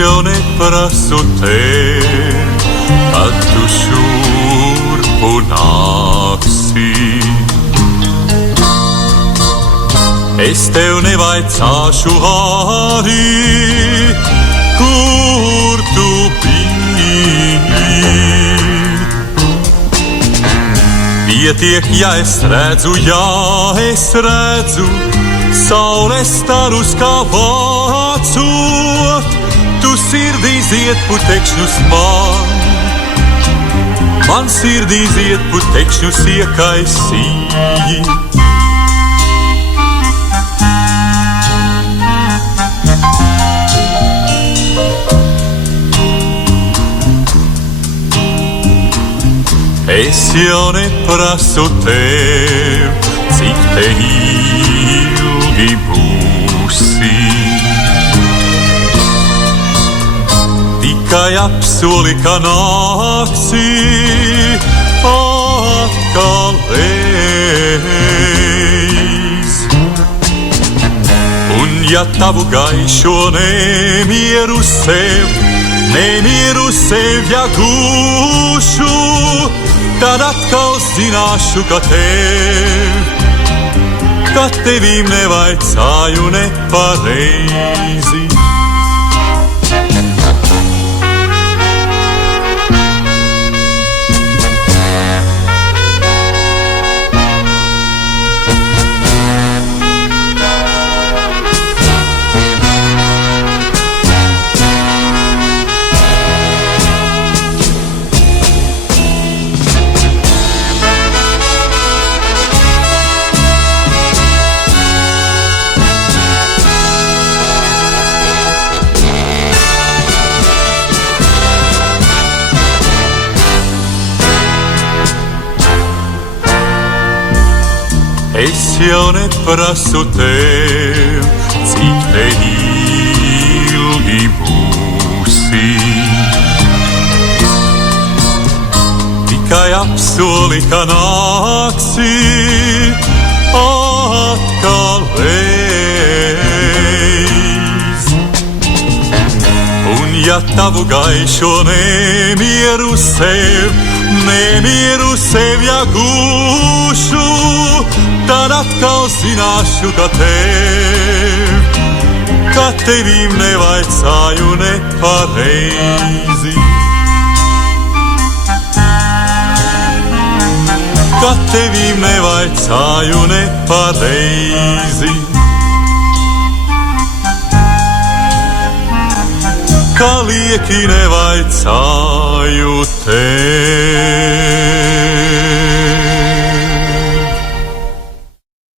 jau neprasu tev, kad tu šurpu nāksi. Es tev nevaicāšu arī, kur tu biji. Pietiek, ja es redzu, saules starus kā vācot, tu sirdī ziedputekšņus man sirdī ziedputekšņus iekaisīji. Es jau neprasu tev, cik te ilgi būsi. Tikai apsoli, ka nāksi atkal reiz. Un ja tavu gaišo nemieru sev ja gūšu, tad atkal zināšu, ka tevīm nevaicāju nepareizi. Es jau neprasu tev, cik te ilgi būsi. Tikai apsoli, ka nāksi atkal reiz. Un ja tavu gaišo nemieru sev ja gūšu, tad atkal zināšu, ka tevīm nevaicāju nepareizi. Ka tevīm nevaicāju nepareizi. Ka lieki nevaicāju